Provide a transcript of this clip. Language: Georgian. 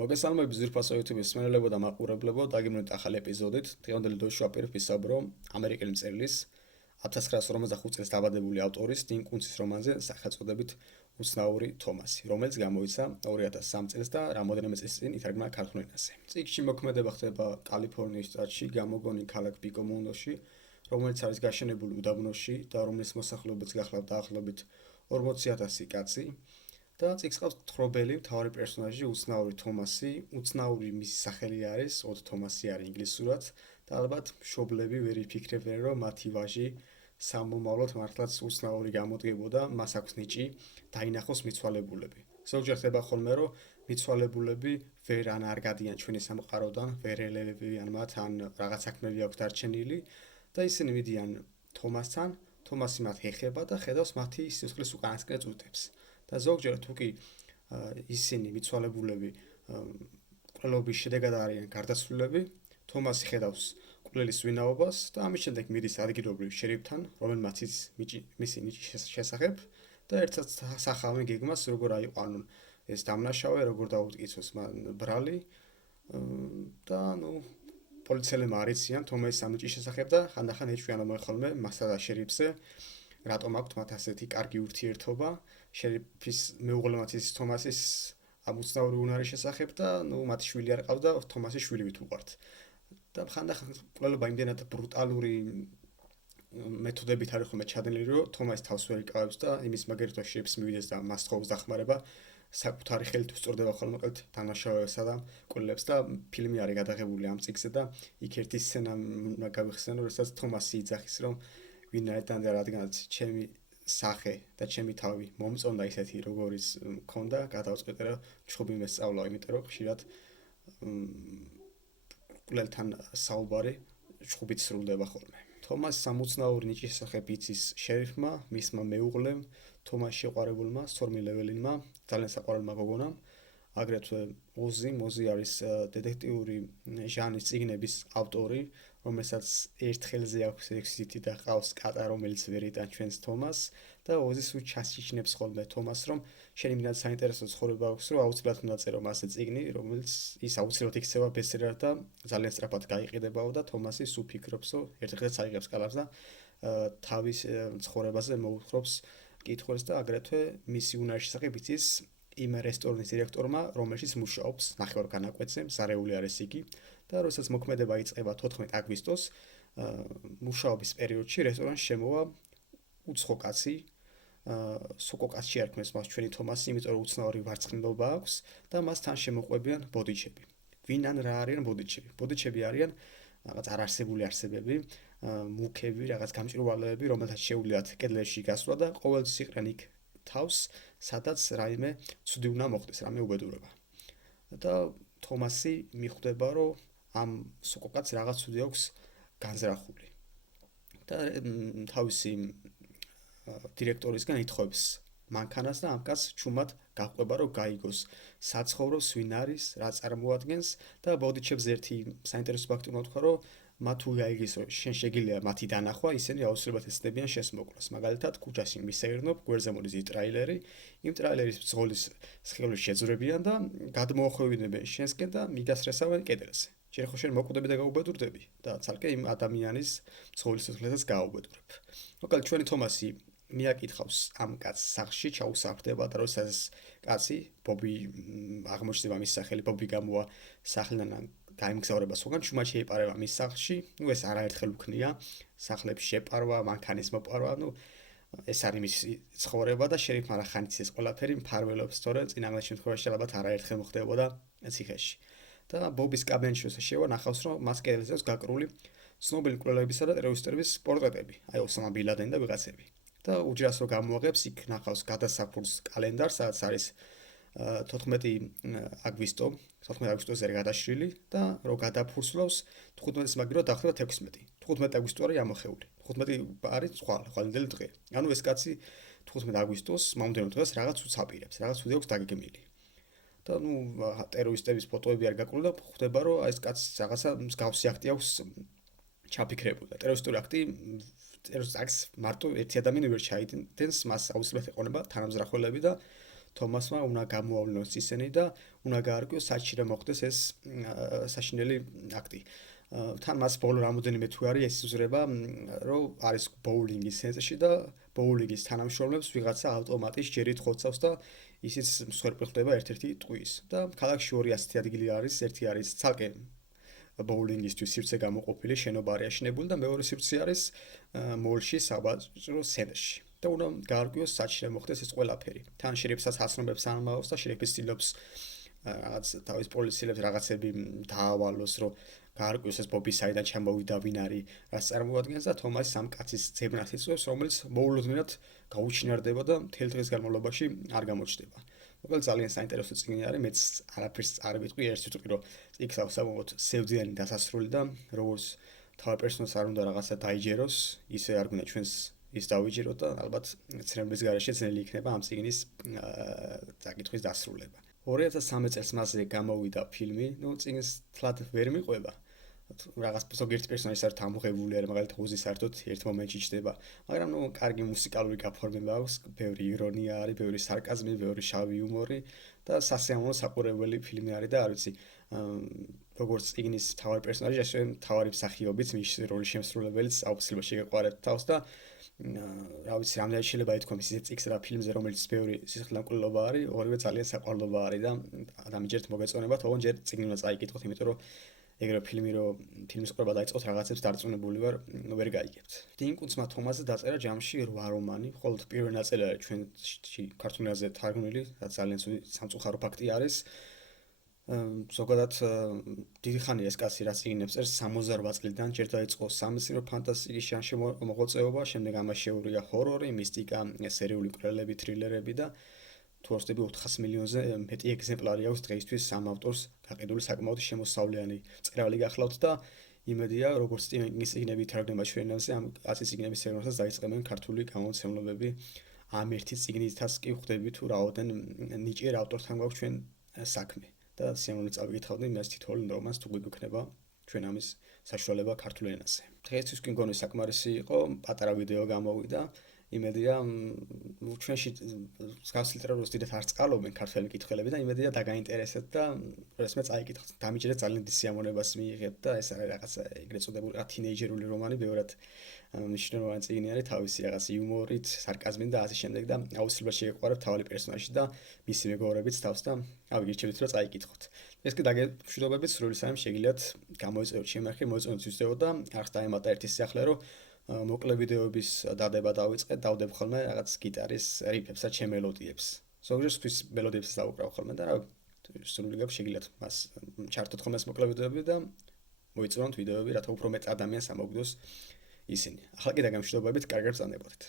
მოგესალმებით ზურფასო YouTube-ის მსმენელებო და მაყურებლებო, დაგემოვნეთ ახალი ეპიზოდით. დღევანდელი დროში ვაპირებ ვისაუბრო ამერიკელი მწერლის 1955 წელს დაბადებული ავტორის დინ კუნცის რომანზე სახელწოდებით უცნაური თომასი, რომელიც გამოიცა 2003 წელს და რამოდენიმე წლის წინ ითარგმნა ქართულ ენაზე. წიგნში მოქმედება ხდება კალიფორნიის შტატში, გამოგონილ ქალაქ პიკომუნდოში, რომელიც არის გაშენებული უდაბნოში და რომლის მოსახლეობაც გახლავთ დაახლოებით 40,000 კაცი. და წიგნს ყავს თხრობელი მთავარი პერსონაჟი უცნაური თომასი, უცნაური მისი სახელი არის, ოთ თომასი არის ინგლისურად და ალბათ მშობლები ვერ იფიქრებდნენ, რომ მათი ვაჟი სამომავლოდ მართლაც უცნაური გამოდგებოდა, მას აქვს ნიჭი დაინახოს მიცვალებულები. ზოგჯერ ხდება ხოლმე, რომ მიცვალებულები ვერ არ გადიან ჩვენი სამყაროდან, ვერ ელევიან მათ, ან რაღაც საქმეები აქვთ დარჩენილი და ისინი მიდიან თომასთან, თომასი მათ ეხება და ხედავს მათი სიცოცხლის უკანასკნელ წუთებს. და ზოგჯერ თუ კი ისინი მიცვალებულები მკვლელობის შედეგად არიან გარდაცვლილები, თომასი ხედავს მკვლელის ვინაობას და ამის შემდეგ მიდის ადგილობრივ შერიფთან, რომელმაც მისი ნიჭის შესახებ და ერთად სახავენ გეგმას, როგორ აიყვანონ ეს დამნაშავე, როგორ დაუტკიცოს მან ბრალი და პოლიციელებმა არიციან თომასის ამ ნიჭის შესახებ და ხანდახან ეჩვიანებენ ხოლმე მასა და შერიფზე, რატომ აქვთ მათ ასეთი კარგი ურთიერთობა. შერიფის მეუღლემაც იცის თომასის ამ უცნაური უნარის შესახებ და მათი შვილი არ ყავს და თომასის შვილი უყვართ. და ხანდახან მკვლელობა იმდენად ბრუტალური მეთოდებით არის ხოლმე ჩადენილი, რომ თომასი თავს ვერ იკავებს და იმის მაგერით რომ შერიფს მივიდეს და მას თხოვს დახმარება, საკუთარი ხელით უსწორდება ხოლმე დამნაშავეებსა და მკვლელებს და ფილმი არის გადაღებული ამ წიგნზე და იქ ერთი სცენა გავიხსენო, როდესაც თომასი იძახის, რომ ვინაიდან და რადგანაც ჩემი სახე და ჩემი თავი მომწონდა ისეთი როგორიც მქონდა, გადავწყვეტე რომ ჩხუბი მესწავლა, იმიტომ რომ ხშირად მკვლელთან საუბარი ჩხუბით სრულდება ხოლმე. თომასის სამუცნაური ნიჭის შესახებ იცის შერიფმა, მისმა მეუღლემ, თომასის შეყვარებულმა, სტორმი ლეველინმა, ძალიან საყვარელმა გოგონამ, აგრეთვე მოზი არის დეტექტიური ჟანრის წიგნების ავტორი, რომელსაც ერთ ხელზე აქვს 6 თითი და ყავს კატა, რომელიც ვერ იტანჩვენს თომასს და ოზი სულ ჩასჩიჩნებს ხოლმე თომასს, რომ შენ იმდენად საინტერესო ცხოვრება აქვს, რომ აუცილებლად უნდა წერო მასზე წიგნი, რომელიც ის აუცილებლად იქცევა ბესტსელერად და ძალიან სწრაფად გაიყიდებაო და თომასი სულ ფიქრობს, რომ ერთ დღეს აიღებს კალამს და თავის ცხოვრებაზე მოუხრობს კითხვებს და აგრეთვე მისი უნარის შესახებ იცის იმ რესტორნის დირექტორმა, რომელშიც მუშაობს ნახევარგანაკვეთზე, მზარეული არის იგი და როდესაც მოქმედება იწყება 14 აგვისტოს, მუშაობის პერიოდში რესტორანში შემოვა უცხო კაცი, სოკო კაცი არქმევს მას ჩვენი თომასი, იმიტომ რომ უცნაური ვარცხნილობა აქვს და მას თან შემოყვებიან ბოდიჩები. ვინ ან რა არიან ბოდიჩები? ბოდიჩები არიან რაღაც არარსებული არსებები, მუქები, რაღაც გამჭვირვალეები, რომელთაც შეუძლიათ კედლებში გასვლა და ყოველთვის იყრენ იქ თავს, სადაც რაიმე ცუდი უნდა მოხდეს, რამე უბედურება. და თომასი მიხვდება, რომ ამ სოკო კაცს რაღაც ცუდი აქვს განზრახული. და თავისი დირექტორისგან ითხოვებს მანქანას და ამ კაცს ჩუმად გაყვება, რომ გაიგოს საცხოვროს ვინ არის, რა წარმოადგენს და ბოდიჩებს ერთი საინტერესო ფაქტი უნდა თქვა, რომ მათ თუ გაიგეს, რომ შენ შეგიძლია მათი დანახვა, ისინი აუცილებლად ეცდებიან შენს მოკვლას. მაგალითად, ქუჩაში მისეირნობ, გვერდზე მოდის ტრაილერი, იმ ტრაილერის ბრძოლის სხეულის შეძვრებიან და გადმოახვევინებენ შენსკენ და მიგასრესავენ კედელზე. ჯერ ხო შენ მოკვდები და გაუბედურდები და ცალკე იმ ადამიანის ბრძოლის სიხლესაც გააუბედურებ. მოკლედ ჩვენი თომასი მიაკითხავს ამ კაცს სახლში, ჩაუსახდება და როდესაც კაცი ბობი აღმოჩნდება მის სახელი, ბობი გამოვა სახლიდან გაიმგზავრება სხვაგან, ჩუმად შეიპარება მის სახლში, ეს არაერთხელ უქნია, სახლებში შეპარვა, მანქანის მოპარვა, ეს არის მისი ცხოვრება და შერიფმა რახანიც ეს ყველაფერი მფარველობს, თორემ წინამორბედი შემთხვევაში ალბათ არაერთხელ მოხდებოდა ციხეში. და ბობის კაბინეტში შევა ნახავს, რომ მას კედელზე აქვს გაკრული ცნობილი მკვლელებისა და ტერორისტების პორტრეტები, აი ოსამა ბინ ლადენი და ვიღაცები. და უჯრას რო გამოაღებს, იქ ნახავს გადასაფურს კალენდარს, სადაც არის 14 აგვისტოზე გადაშლილი და რო გადაფურსვლავს 15-ის მაგივრად დახვდება 16. 15 აგვისტო არის ამოხეული. 15 არის ხვალინდელი დღე. ანუ ეს კაცი 15 აგვისტოს მომდევნო დღეს რაღაც უცაპირებს, რაღაც უდე აქვს დაგეგმილი. და ტერორისტების ფოტოები არ გაკრული და ხვდება, რომ ეს კაცს რაღაცა მსგავსი აქტი აქვს ჩაფიქრებული და ტერორისტული აქტი ტერორისტ აქტს მარტო ერთი ადამიანი ვერ ჩაიდენს, მას აუცილებლად ეყონება თანამზრახველები და თომასმა უნდა გამოავლინოს ისინი და უნდა გაარკვიოს საჭი რა მოხდეს ეს საშინელი აქტი. თან მას ბოლო რამოდენიმე თუ არის ეს იზრება, რომ არის ბოულინგის სენსში და ბოულინგის თანამშრომლებს ვიღაცა ავტომატის ჯერით ხოცავს და ისიც მსხვერპლი ხდება ერთ-ერთი ტყუის. და ქალაქში ორი ასეთი ადგილი არის, ერთი არის ცალკე ბოულინგისთვის სივრცე გამოყოფილი შენობა არის აშენებული და მეორე სივრცე არის მოლში საბაჟო ცენტრში. და უნდა გაარკვიოს საჭი რა მოხდეს ეს ყველაფერი. თან შერიფსაც აცნობებს ამბავს და შერიფი ცდილობს რაღაც თავის პოლიციელებს რაღაცები დაავალოს, რომ გაარკვიოს ეს ბობი საიდან ჩამოვიდა, ვინ არის, რას წარმოადგენს და თომასის ამ კაცის ძებნას იწვევს, რომელიც მოულოდნელად გაუჩინარდება და მთელი დღის განმავლობაში არ გამოჩნდება. მოკლედ ძალიან საინტერესო წიგნი არის, მეც არაფერს არ ვიტყვი, ერთ ვიტყვი, რომ იქ საბოლოოდ სევდიანი დასასრული და როგორც თავი პერსონაჟს არ უნდა რაღაცა დაიჯეროს, ისე არ გვინდა ჩვენს ის დავიჯეროთ და ალბათ ცრემლის გარეშე ძნელი იქნება ამ წიგნის წაკითხვის დასრულება. 2013 წელს მასზე გამოვიდა ფილმი, წიგნს თლად ვერ მიყვება. რაღაც ზოგიერთი პერსონაჟი საერთოდ ამოღებული არის, მაგალითად უზი საერთოდ ერთ მომენტში ჩდება, მაგრამ კარგი მუსიკალური გაფორმება აქვს, ბევრი ირონია არის, ბევრი სარკაზმი, ბევრი შავი იუმორი და სასიამოვნო საყურებელი ფილმი არის და არ ვიცი, როგორც წიგნის მთავარი პერსონაჟი, ასევე მთავარი მსახიობიც, მის როლის შემსრულებელიც აუცილებლად შეგეყვარებთ თავს და რა ვიცი, რამდენად შეიძლება ითქვას ისე წიგნზე და ფილმზე, რომელიც ბევრი სისხლდამკვლელობა არის, ორივე ძალიან საყვარლობა არის და ადამიანჯერთ მოგეწონება, თქო, ჯერ წიგნი უნდა წაიკითხოთ, იმიტომ რომ ეგრე ფილმის ყურება დაიწყოთ, რაღაცებს დარწმუნებული ვარ, ვერ გაიგებთ. დინკუნცმა თომასზე დაწერა ჯამში 8 რომანი, ხოლო პირველი ნაწილი არის ჩვენში ქართულ ენაზე თარგმნილი, რაც ძალიან სამწუხარო ფაქტი არის. ზოგადად დიდი ხანია ეს კაცი რაც წიგნებს წერს 68 წლიდან ჯერ დაიწყო სამეცნიერო ფანტასტიკის ჟანრში მოღვაწეობა, შემდეგ ამას შეურია ჰორორი, მისტიკა, სერიული კვლევები, თრილერები და თუ არ ვცდები 400 მილიონზე მეტი ეგზემპლარი აქვს დღეისთვის ამ ავტორს გაყიდული საკმაოდ შემოსავლიანი მწერალი გახლავთ და იმედია როგორც წიგნის წიგნები თარგმნება ჩვენ ენაზე, ამ კაცის წიგნების სერვერსაც დაიწყებენ ქართული გამომცემლობები. ამ ერთი წიგნითაც კი ხვდები თუ რაოდენ ნიჭიერ ავტორთან გვაქვს ჩვენ საქმე. და სიამოვნებით წავიკითხავდი მას თითოეულ რომანს თუ გვიქნება ჩვენ ამის საშუალება ქართულ ენაზე. დღეისთვის კი მგონი საკმარისი იყო, პატარა ვიდეო გამოვიდა. იმედია ჩვენში მსგავს ლიტერატურას დიდად არ წყალობენ ქართველი მკითხველები და იმედია დაგაინტერესეთ და რასმე წაიკითხოთ. დამიჯერეთ ძალიან დიდ სიამოვნებას მიიღებთ და ეს არის რაღაცა ეგრეთ წოდებული თინეიჯერული რომანი, ბევრად მნიშვნელოვანი წიგნი არის თავისი რაღაც იუმორით, სარკაზმით და ასე შემდეგ და აუცილებლად შეგეყვარებთ თავი პერსონაჟი და მისი მეგობრებიც თავს და გირჩევთ რომ წაიკითხოთ. ეს კი დაგეშვიდობებით სრული სამი შეგიძლიათ გამოიწეროთ შემარხი, მოეწონოთ ვიდეო და არც დაემატა ერთი სიახლე რომ მოკლე ვიდეოების დადება დავიწყეთ, დავდებ ხოლმე რაღაც გიტარის რიფებს და ჩემელოდიებს. ზოგჯერ სვის მელოდიებს დავუკრავ ხოლმე და რა სრული გაქვს შეგიძლიათ მას ჩართოთ ხოლმე ეს მოკლე ვიდეოები და მოიწონოთ ვიდეოები, რათა უფრო მეტ ადამიანს ამოგვიდოს ისინი. ახლა კი დაგემშვიდობებით, კარგად ბრძანებოდეთ.